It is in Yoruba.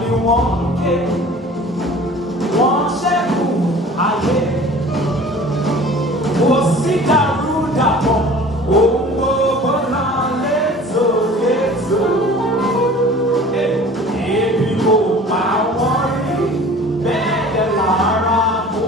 ni wọ́n ké wọ́n ṣẹ́gun ayé kò sí dàrúdàpọ̀ ohun gbogbo náà létòlétò ebi kò pa wọ́n rí bẹ́ẹ̀ lára kò